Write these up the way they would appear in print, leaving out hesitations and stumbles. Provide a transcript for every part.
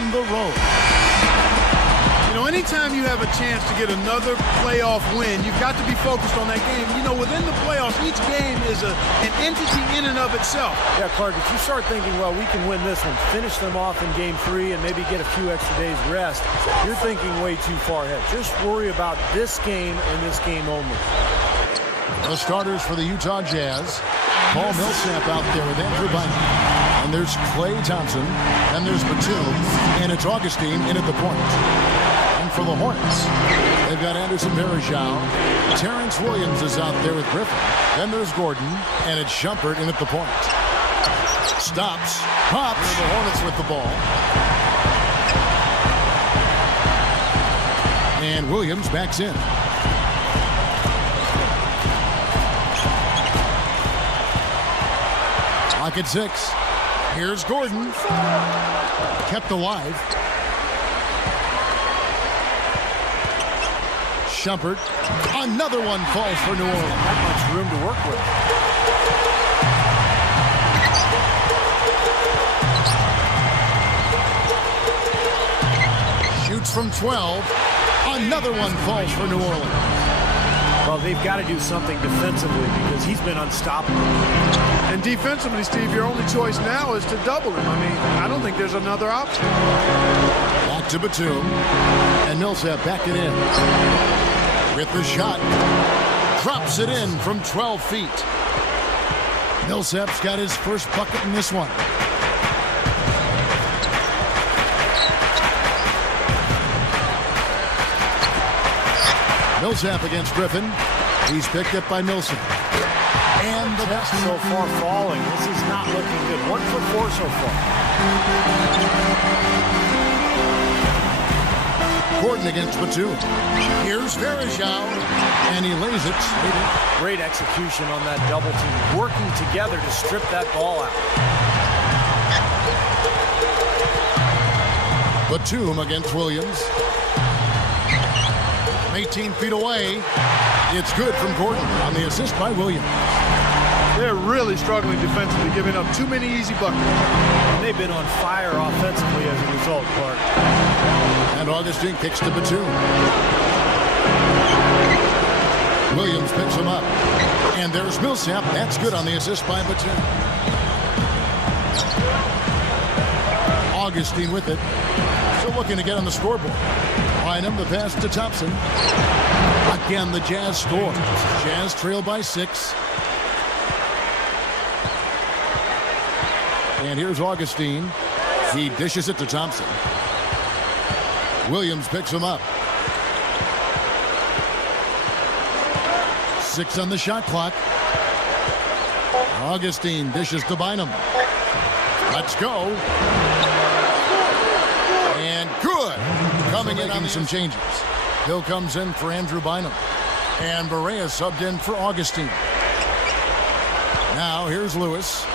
on the road. You know, anytime you have a chance to get another playoff win, you've got to be focused on that game. You know, within the playoffs, each game is an entity in and of itself. Yeah, Clark, if you start thinking, well, we can win this one, finish them off in game 3 and maybe get a few extra days rest, you're thinking way too far ahead. Just worry about this game and this game only. The starters for the Utah Jazz. Paul Millsap out there with Andrew Bynum. And there's Klay Thompson. And there's Batum. And it's Augustine in at the point. And for the Hornets, they've got Anderson Varejao. Terrence Williams is out there with Griffin. Then there's Gordon. And it's Shumpert in at the point. Stops. Pops. And the Hornets with the ball. And Williams backs in. Clock at 6. Here's Gordon. Kept alive. Shumpert. Another one falls for New Orleans. Not much room to work with. Shoots from 12. Another one falls for New Orleans. Well, they've got to do something defensively because he's been unstoppable. And defensively, Steve, your only choice now is to double him. I mean, I don't think there's another option. Back to Batum. And Millsap back it in. With the shot. Drops it in from 12 feet. Millsap's got his first bucket in this one. Millsap against Griffin. He's picked up by Millsap. And the best so far falling. This is not looking good. 1 for 4 so far. Gordon against Batum. Here's Varejao. And he lays it. Great execution on that double team. Working together to strip that ball out. Batum against Williams. 18 feet away. It's good from Gordon on the assist by Williams. They're really struggling defensively, giving up too many easy buckets. And they've been on fire offensively as a result, Clark. And Augustine kicks to Batum. Williams picks him up. And there's Millsap. That's good on the assist by Batum. Augustine with it. Still looking to get on the scoreboard. Bynum, the pass to Thompson. Again, the Jazz score. Jazz trail by 6. And here's Augustine. He dishes it to Thompson. Williams picks him up. 6 on the shot clock. Augustine dishes to Bynum. Let's go. And good. Coming in on some changes. Hill comes in for Andrew Bynum. And Barea subbed in for Augustine. Now here's Lewis.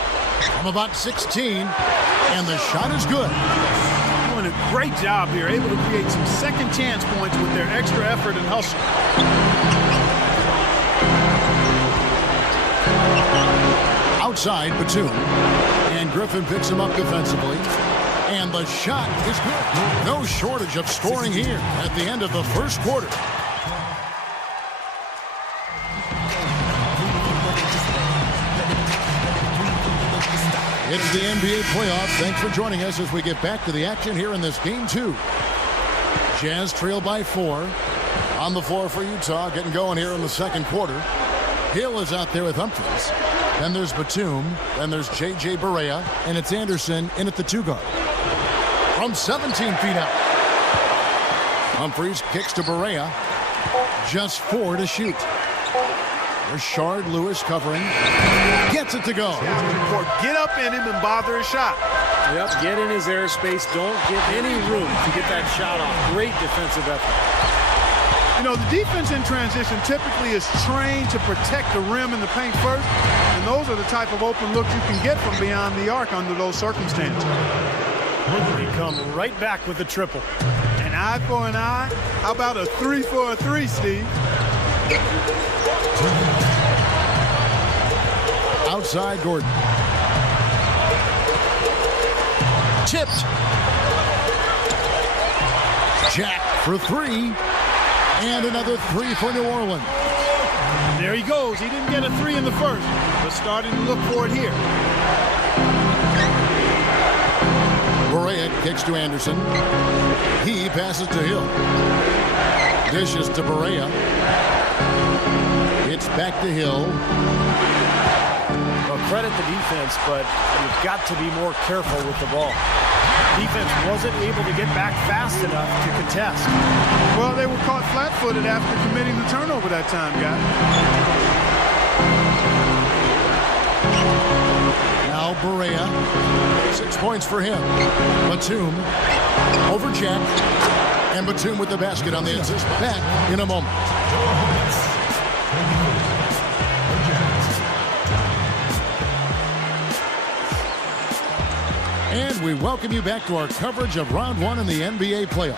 From about 16. And the shot is good. Doing a great job here. Able to create some second chance points with their extra effort and hustle. Outside Batum. And Griffin picks him up defensively. And the shot is good. No shortage of scoring here at the end of the first quarter. It's the NBA playoffs. Thanks for joining us as we get back to the action here in this game 2. Jazz trail by 4. On the floor for Utah, getting going here in the second quarter. Hill is out there with Humphries. Then there's Batum. Then there's J.J. Barea. And it's Anderson in at the 2 guard. From 17 feet out. Humphries kicks to Barea. Just 4 to shoot. Rashard Lewis covering. Gets it to go. Get up in him and bother his shot. Yep, get in his airspace. Don't give any room to get that shot off. Great defensive effort. You know, the defense in transition typically is trained to protect the rim and the paint first. And those are the type of open looks you can get from beyond the arc under those circumstances. He come right back with the triple. An eye for an eye. How about a 3 for a 3, Steve? Outside Gordon. Tipped. Jack for three. And another three for New Orleans. There he goes. He didn't get a three in the first, but starting to look for it here. Berea kicks to Anderson. He passes to Hill. Dishes to Berea. It's back to Hill. Well, credit the defense, but you've got to be more careful with the ball. Defense wasn't able to get back fast enough to contest. Well, they were caught flat-footed after committing the turnover that time, guys. Now Berea, 6 points for him. Batum over Jack, and Batum with the basket on the assist. Back in a moment. And we welcome you back to our coverage of round one in the NBA playoffs.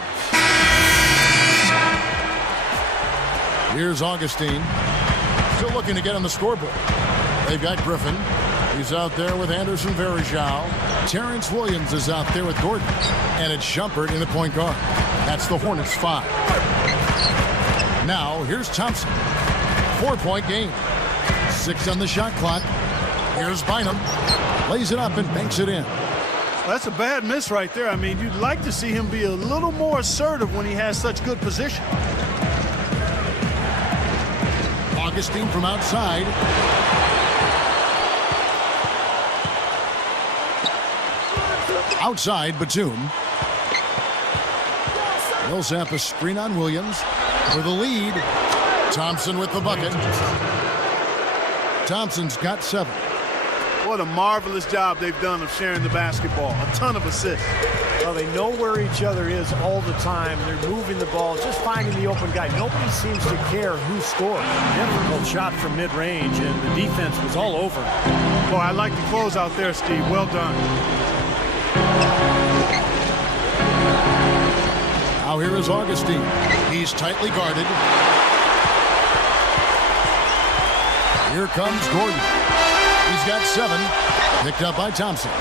Here's Augustine. Still looking to get on the scoreboard. They've got Griffin. He's out there with Anderson Varejao. Terrence Williams is out there with Gordon. And it's Shumpert in the point guard. That's the Hornets 5. Now, here's Thompson. 4-point game. 6 on the shot clock. Here's Bynum. Lays it up and banks it in. That's a bad miss right there. I mean, you'd like to see him be a little more assertive when he has such good position. Augustine from outside. Outside, Batum. Millsap a screen on Williams for the lead. Thompson with the bucket. Thompson's got 7. What a marvelous job they've done of sharing the basketball. A ton of assists. Well, they know where each other is all the time. They're moving the ball, just finding the open guy. Nobody seems to care who scores. Difficult shot from mid-range, and the defense was all over it. Boy, I like the close out there, Steve. Well done. Now here is Augustine. He's tightly guarded. Here comes Gordon. He's got 7. Picked up by Thompson.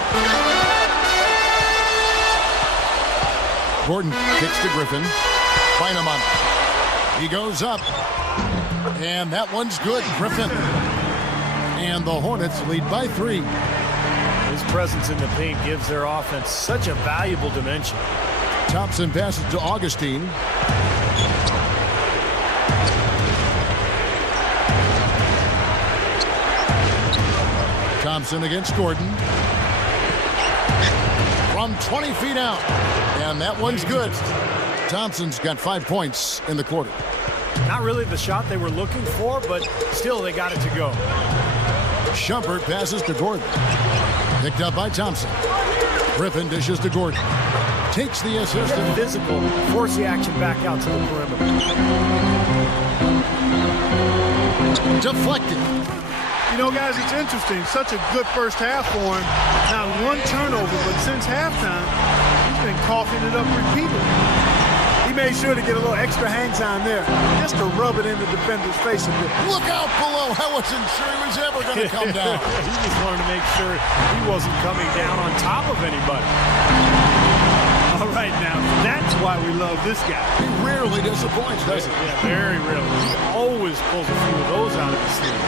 Gordon kicks to Griffin. Bynum on it. He goes up. And that one's good. Griffin. And the Hornets lead by 3. His presence in the paint gives their offense such a valuable dimension. Thompson passes to Augustine. Thompson against Gordon. From 20 feet out. And that one's good. Thompson's got 5 points in the quarter. Not really the shot they were looking for, but still they got it to go. Shumpert passes to Gordon. Picked up by Thompson. Griffin dishes to Gordon. Takes the assist. Physical. Force the action back out to the perimeter. Deflected. You know, guys, it's interesting. Such a good first half for him. Not one turnover, but since halftime, he's been coughing it up repeatedly. He made sure to get a little extra hangs on there, just to rub it in the defender's face a bit. Look out below. I wasn't sure he was ever going to come down. He just wanted to make sure he wasn't coming down on top of anybody. All right, now, that's why we love this guy. He rarely disappoints, does he? Yeah, very rarely. He always pulls a few of those out of his sleeve.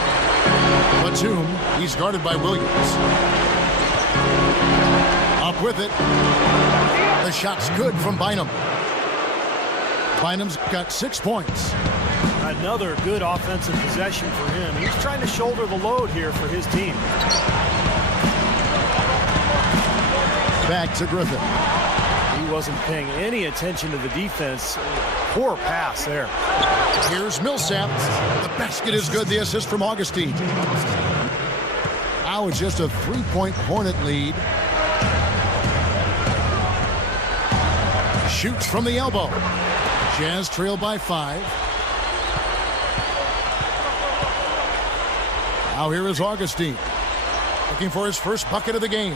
Batum, he's guarded by Williams. Up with it. The shot's good from Bynum. Bynum's got 6 points. Another good offensive possession for him. He's trying to shoulder the load here for his team. Back to Griffin. He wasn't paying any attention to the defense. Poor pass there. Here's Millsap. The basket is good. The assist from Augustine. Now it's just a 3-point Hornet lead. Shoots from the elbow. Jazz trail by 5. Now here is Augustine. Looking for his first bucket of the game.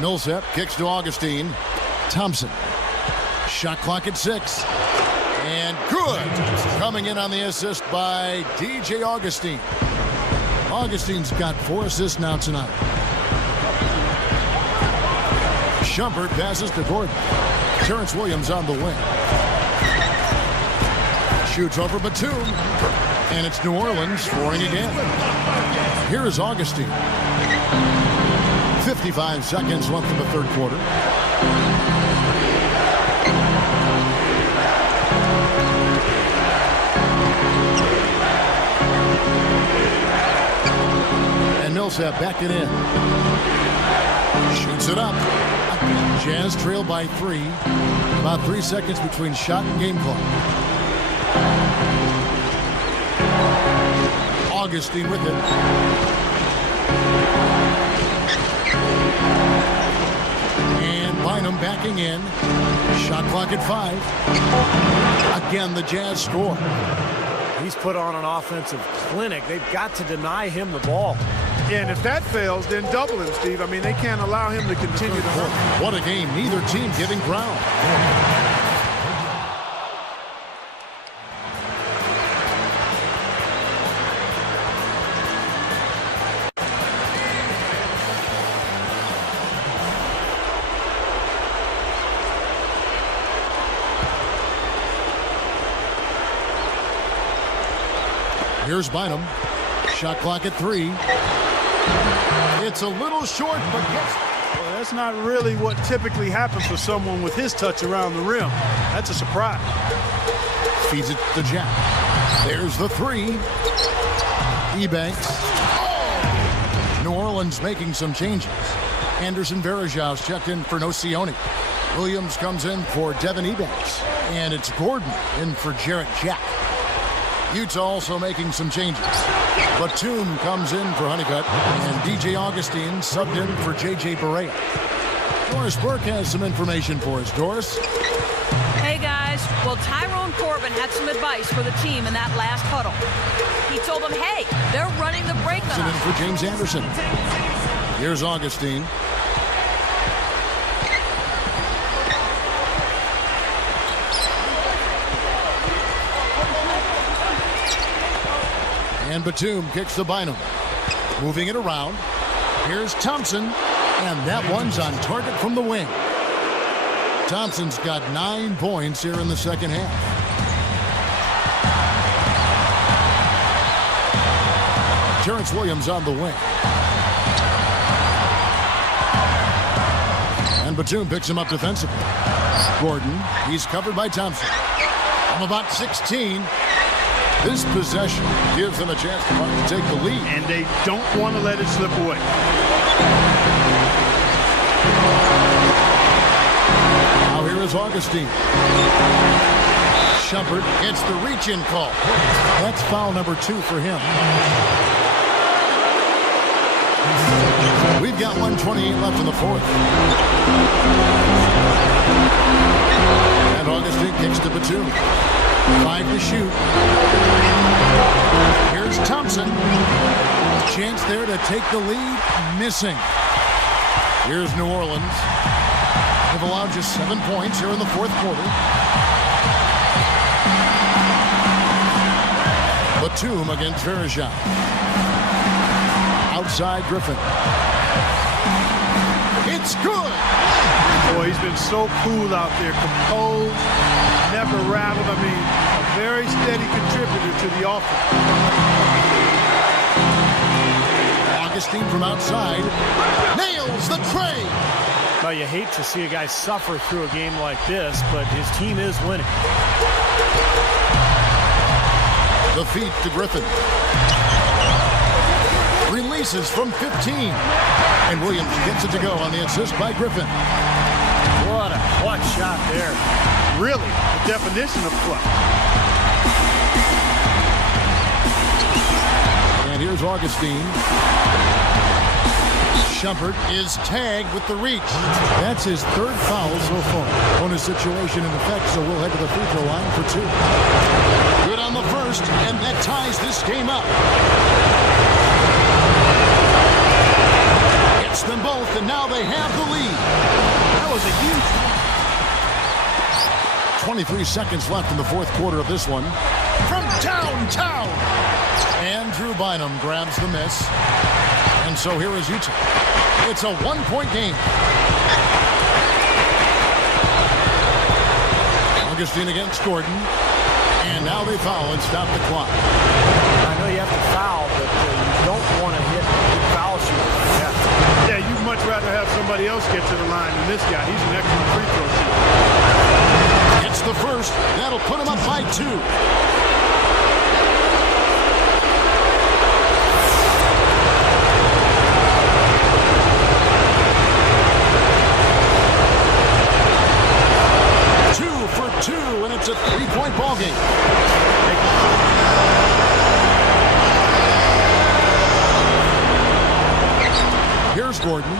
Millsap kicks to Augustine. Thompson. Shot clock at 6. And good. Coming in on the assist by DJ Augustine. Augustine's got 4 assists now tonight. Shumpert passes to Gordon. Terrence Williams on the wing. Shoots over Batum. And it's New Orleans scoring again. Here is Augustine. 55 seconds left in the third quarter. And Millsap back it in. Shoots it up. Jazz trail by 3. About 3 seconds between shot and game clock. Augustine with it. And Bynum backing in. Shot clock at 5. Again, the Jazz score. He's put on an offensive clinic. They've got to deny him the ball. Yeah, and if that fails, then double him, Steve. I mean, they can't allow him to continue to hurt. What a game. Neither team getting ground. Here's Bynum. Shot clock at 3. It's a little short, but yes. Well, that's not really what typically happens for someone with his touch around the rim. That's a surprise. Feeds it to Jack. There's the 3. Ebanks. New Orleans making some changes. Anderson Varejao checked in for Nocioni. Williams comes in for Devin Ebanks. And it's Gordon in for Jarrett Jack. Utah also making some changes. Batum comes in for Honeycutt, and DJ Augustine subbed in for J.J. Barea. Doris Burke has some information for us. Doris? Hey, guys. Well, Tyrone Corbin had some advice for the team in that last huddle. He told them, hey, they're running the break on us. In for James Anderson. Here's Augustine. And Batum kicks the Bynum. Moving it around. Here's Thompson. And that one's on target from the wing. Thompson's got 9 points here in the second half. Terrence Williams on the wing. And Batum picks him up defensively. Gordon, he's covered by Thompson. From about 16. This possession gives them a chance to take the lead. And they don't want to let it slip away. Now here is Augustine. Shumpert gets the reach-in call. That's foul number 2 for him. We've got 1:28 left in the fourth. And Augustine kicks to Batum. 5 to shoot. Here's Thompson. Chance there to take the lead. Missing. Here's New Orleans. They've allowed just 7 points here in the fourth quarter. Batum against Varejao. Outside Griffin. It's good. Boy, he's been so cool out there. Composed. Never rattled. I mean, a very steady contributor to the offense. Augustine from outside nails the tray. Well, you hate to see a guy suffer through a game like this, but his team is winning. The feed to Griffin. Releases from 15. And Williams gets it to go on the assist by Griffin. What a clutch shot there. Really, the definition of clutch. And here's Augustine. Shumpert is tagged with the reach. That's his 3rd foul so far. On a situation in effect, so we'll head to the free throw line for 2. Good on the first, and that ties this game up. Gets them both, and now they have the lead. That was a huge 23 seconds left in the fourth quarter of this one. From downtown. Andrew Bynum grabs the miss. And so here is Utah. It's a 1-point game. Augustine against Gordon. And now they foul and stop the clock. I know you have to foul, but you don't want to hit the foul shooter. Yeah, you'd much rather have somebody else get to the line than this guy. He's an excellent free throw shooter. It's the first. That'll put him up by 2. And it's a 3-point ball game. Here's Gordon.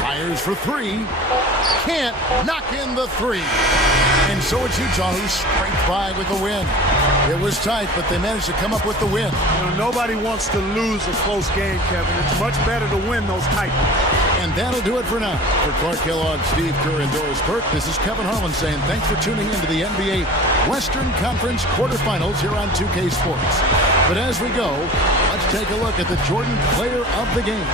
Fires for 3. Can't knock in the 3. And so it's Utah who scraped by with the win. It was tight, but they managed to come up with the win. You know, nobody wants to lose a close game, Kevin. It's much better to win those tight ones. And that'll do it for now. For Clark Kellogg, Steve Kerr, and Doris Burke, this is Kevin Harlan saying thanks for tuning into the NBA Western Conference quarterfinals here on 2K Sports. But as we go, let's take a look at the Jordan Player of the Game.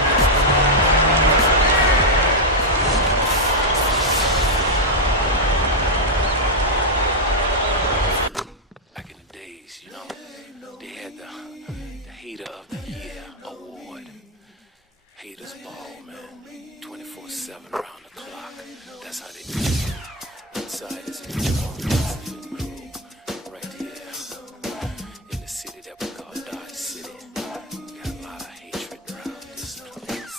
Back in the days, you know, they had the Hater of the Year award. Haters ball, man. 24/7 around the clock. That's how they do it. Inside is right here in the city that we call Dodge City. Got a lot of hatred around this place.